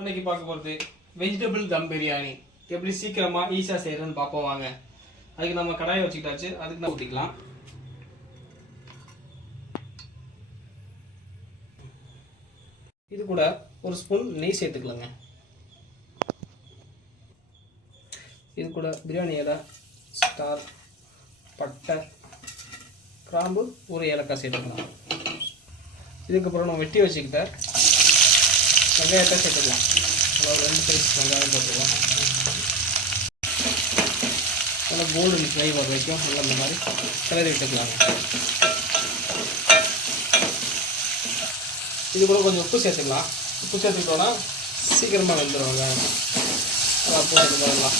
இன்னைக்கு பார்க்க போகிறது வெஜிடபிள் தம் பிரியாணி எப்படி சீக்கிரமாக ஈஸியாக செய்கிறதுன்னு பார்ப்போம் வாங்க. அதுக்கு நம்ம கடாயை வச்சுக்கிட்டாச்சு, அதுக்கு தான் ஊற்றிக்கலாம். இது கூட ஒரு ஸ்பூன் நெய் சேர்த்துக்கலாங்க. இது கூட பிரியாணி இலை, ஸ்டார், பட்டை, கிராம்பு, ஒரு ஏலக்காய் சேர்த்துக்கலாம். இதுக்கப்புறம் நம்ம வெட்டி வச்சுக்கிட்ட வெங்காயத்தை சேர்த்துக்கலாம். அதாவது 2 சைஸ் வெங்காயம் போட்டுக்கலாம். நல்லா கோல்டன் ஃப்ரை வர வரைக்கும் நல்லா இந்த மாதிரி கிளறி விட்டுக்கலாங்க. இது கூட கொஞ்சம் உப்பு சேர்த்துக்கலாம். உப்பு சேர்த்துக்கிட்டோன்னா சீக்கிரமாக வெந்துடும் வெங்காயம். நல்லா போட்டு வரலாம்.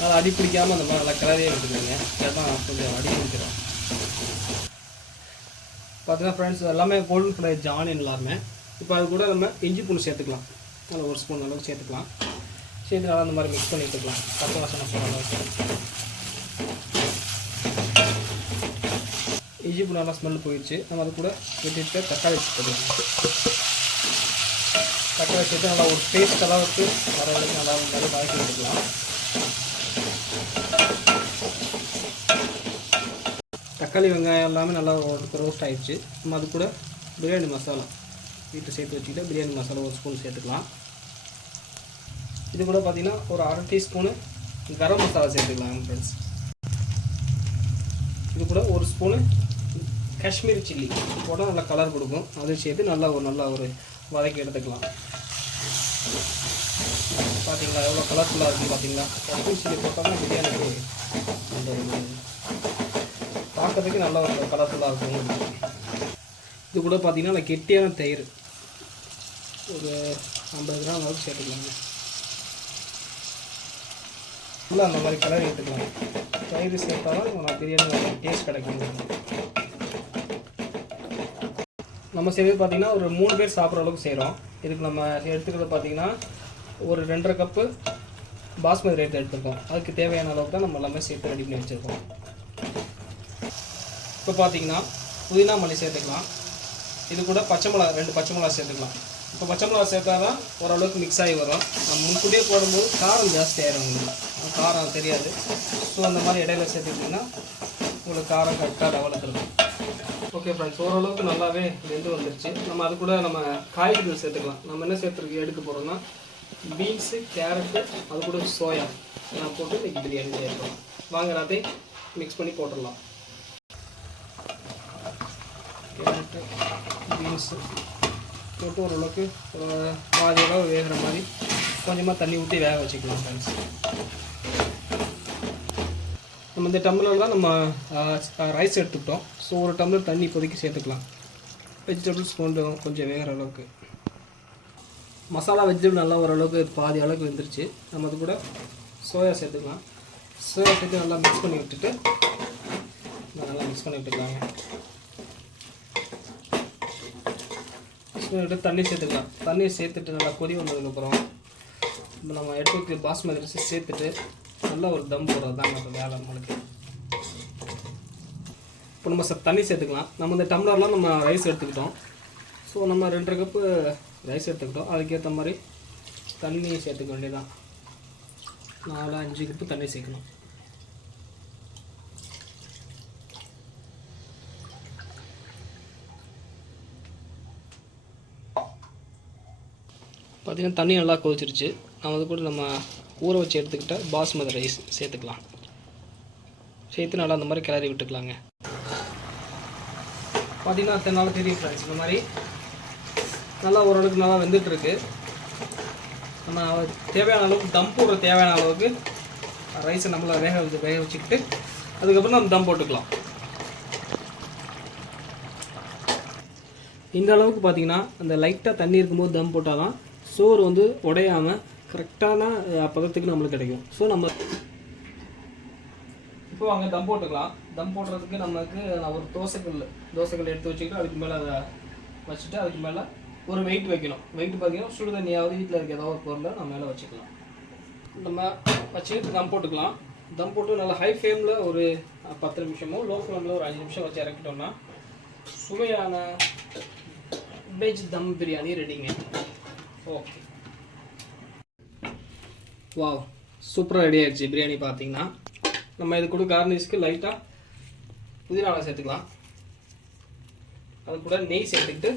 நல்லா அடி பிடிக்காமல் அந்த மாதிரி நல்லா கிளறியே விட்டுக்கோங்க. அதுதான் கொஞ்சம் அடி பிடிக்கிறோம். பார்த்தீங்கன்னா ஃப்ரெண்ட்ஸ் எல்லாமே கோல்டன் ஃப்ரை ஆனியன் எல்லாருமே. இப்போ அது கூட நம்ம இஞ்சி பூண்டு சேர்த்துக்கலாம். நல்லா ஒரு ஸ்பூன் அளவுக்கு சேர்த்துக்கலாம். சேர்த்து நல்லா அந்த மாதிரி மிக்ஸ் பண்ணி விட்டுக்கலாம். பச்சை வாசனை போகிற அளவுக்கு. இஞ்சி பூண்டு நல்லா ஸ்மெல் போயிடுச்சு. நம்ம அது கூட வெட்டிட்டு தக்காளி சேர்த்துக்கலாம். தக்காளி சேர்த்து நல்லா ஒரு பேஸ்ட் அளவுக்கு வர வரைக்கும் நல்லா மாதிரி வதக்கி விட்டுக்கலாம். தக்காளி வெங்காயம் எல்லாமே நல்லா ரோஸ்ட் ஆகிடுச்சு. நம்ம அது கூட பிரியாணி மசாலா வீட்டை சேர்த்து வச்சுக்கிட்டு பிரியாணி மசாலா ஒரு ஸ்பூன் சேர்த்துக்கலாம். இது கூட பார்த்திங்கன்னா ஒரு 1/2 டீஸ்பூனு கரம் மசாலா சேர்த்துக்கலாம் ஃப்ரெண்ட்ஸ். இது கூட ஒரு ஸ்பூனு காஷ்மீரி சில்லி போட்டால் நல்லா கலர் கொடுக்கும். அதை சேர்த்து நல்லா ஒரு வதக்கி எடுத்துக்கலாம். பார்த்தீங்களா எவ்வளோ கலர்ஃபுல்லாக இருக்குது பார்த்தீங்களா. காஷ்மீரி சில்லி போட்டோம்னா பிரியாணிக்கு அந்த பார்க்கறதுக்கு நல்லா ஒரு கலர்ஃபுல்லாக இருக்கும். இது கூட பார்த்தீங்கன்னா அந்த கெட்டியான தயிர் ஒரு 50 கிராம் அளவுக்கு சேர்த்துக்கலாங்க. ஃபுல்லாக அந்த மாதிரி கலர் எடுத்துக்கலாம். தயிர் சேர்த்தாலும் பிரியாணி டேஸ்ட் கிடைக்கும். நம்ம செய்வது பார்த்திங்கன்னா ஒரு 3 பேர் சாப்பிட்ற அளவுக்கு செய்கிறோம். இதுக்கு நம்ம எடுத்துக்கிறது பார்த்திங்கன்னா ஒரு 2.5 கப்பு பாஸ்மதி ரைஸ் எடுத்துருக்கோம். அதுக்கு தேவையான அளவுக்கு தான் நம்ம எல்லாமே சேர்த்து ரெடி பண்ணி வச்சுருக்கோம். இப்போ பார்த்தீங்கன்னா புதினா மல்லி சேர்த்துக்கலாம். இது கூட 2 பச்சை மிளகா சேர்த்துக்கலாம். இப்போ பச்சை மிளகா சேர்த்தா தான் ஓரளவுக்கு மிக்ஸ் ஆகி வரும். நம்ம முன்கூட்டியே போடும்போது காரம் ஜாஸ்தி ஆகிடும். உங்களுக்கு காரம் தெரியாது. ஸோ அந்த மாதிரி இடையில சேர்த்துக்கிட்டிங்கன்னா உங்களுக்கு காரம் கரெக்டாக லெவலுக்கு இருக்கும். ஓகே ஃப்ரெண்ட்ஸ், ஓரளவுக்கு நல்லாவே வெந்து வந்துருச்சு. நம்ம அது கூட நம்ம காய்கறிகள் சேர்த்துக்கலாம். நம்ம என்ன எடுக்க போகிறோம்னா பீன்ஸு, கேரட்டு, அது கூட சோயா நான் போட்டு இன்றைக்கி பிரியாணி சேர்க்கலாம். வாங்க எல்லாத்தையும் மிக்ஸ் பண்ணி போட்டுடலாம். கேரட்டு, பீன்ஸு போட்டு ஓரளவுக்கு பாதி அளவு வேகிற மாதிரி கொஞ்சமாக தண்ணி ஊற்றி வேக வச்சுக்கலாம் ஃப்ரெண்ட்ஸ். நம்ம இந்த டம்ளரில் தான் நம்ம ரைஸ் எடுத்துக்கிட்டோம். ஸோ ஒரு டம்ளர் தண்ணி இப்போதைக்கு சேர்த்துக்கலாம். வெஜிடபிள்ஸ் கொஞ்சம் வேகிற அளவுக்கு. மசாலா வெஜிடபிள் நல்லா ஓரளவுக்கு பாதி அளவுக்கு வெந்துருச்சு. நம்ம அது கூட சோயா சேர்த்துக்கலாம். சோயா சேர்த்து நல்லா மிக்ஸ் பண்ணி விட்டுட்டு நல்லா மிக்ஸ் பண்ணி விட்டுக்கலாங்க. தண்ணி சேர்த்துக்கலாம். தண்ணி சேர்த்துட்டு நல்லா கொதி வந்ததுக்கப்புறம் நம்ம எடுத்து பாஸ்மதி ரைஸ் சேர்த்துட்டு நல்லா ஒரு தம் போடுறது தாங்க இப்போ வேலை நம்மளுக்கு. இப்போ நம்ம தண்ணி சேர்த்துக்கலாம். நம்ம இந்த டம்ளர்லாம் நம்ம ரைஸ் எடுத்துக்கிட்டோம். ஸோ நம்ம 2.5 கப்பு ரைஸ் எடுத்துக்கிட்டோம். அதுக்கேற்ற மாதிரி தண்ணி சேர்த்துக்க வேண்டியதான். 4-5 கப்பு தண்ணி சேர்க்கணும். பார்த்திங்கன்னா தண்ணி நல்லா கொதிச்சிருச்சு. நம்ம அது கூட நம்ம ஊற வச்சு எடுத்துக்கிட்ட பாஸ்மதி ரைஸ் சேர்த்துக்கலாம். சேர்த்து நல்லா அந்த மாதிரி கிளறி விட்டுக்கலாங்க. பார்த்திங்கன்னா அத்தனை நாள் தெரியும் ஃப்ரெண்ட்ஸ், இந்த மாதிரி நல்லா ஓரளவுக்கு நல்லா வெந்துட்டுருக்கு. நம்ம தேவையான அளவுக்கு தம் போடுற தேவையான அளவுக்கு ரைஸை நம்மளை வேக வச்சுக்கிட்டு அதுக்கப்புறம் நம்ம தம் போட்டுக்கலாம். இந்த அளவுக்கு பார்த்திங்கன்னா அந்த லைட்டாக தண்ணி இருக்கும்போது தம் போட்டால் தான் சோறு உடையாமல் கரெக்டான பதத்துக்கு நம்மளுக்கு கிடைக்கும். ஸோ நம்ம இப்போ அங்கே தம் போட்டுக்கலாம். தம் போடுறதுக்கு நமக்கு நான் ஒரு தோசைக்கல் எடுத்து வச்சுக்கிட்டு அதுக்கு மேலே அதை வச்சுட்டு அதுக்கு மேலே ஒரு வெயிட் வைக்கணும். வெயிட் பார்த்தீங்கன்னா சுடு தண்ணியாவது வீட்டில் இருக்க ஏதாவது ஒரு பொருளை நம்ம மேலே வச்சுக்கலாம். நம்ம வச்சுக்கிட்டு தம் போட்டுக்கலாம். தம் போட்டு நல்லா ஹை ஃப்ளேமில் ஒரு 10 நிமிஷமோ லோ ஃப்ளேமில் ஒரு 5 நிமிஷம் வச்சு இறக்கிட்டோம்னா சுவையான வெஜ் தம் பிரியாணி ரெடிங்க. ஓகே, வாவ், சூப்பராக ரெடி ஆயிடுச்சு பிரியாணி. பார்த்தீங்கன்னா நம்ம இது கூட கார்னிஷ்க்கு லைட்டாக புதினாவை சேர்த்துக்கலாம். அது கூட நெய் சேர்த்துக்கிட்டு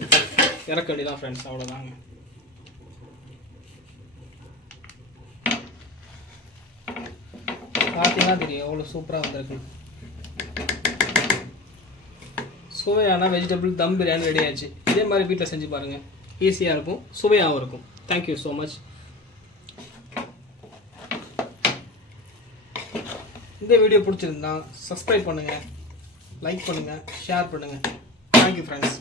இறக்க வேண்டியதான் ஃப்ரெண்ட்ஸ், அவ்வளோதாங்க. பார்த்தீங்கன்னா தெரியும் எவ்வளோ சூப்பராக வந்திருக்கு. சுவையான வெஜிடபிள் தம் பிரியாணி ரெடி ஆயிடுச்சு. இதே மாதிரி வீட்டில் செஞ்சு பாருங்கள், ஈஸியாக இருக்கும், சுவையாகவும் இருக்கும். Thank you so much. இந்த வீடியோ பிடிச்சிருந்தா சப்ஸ்கிரைப் பண்ணுங்கள், லைக் பண்ணுங்கள், ஷேர் பண்ணுங்கள். Thank you friends.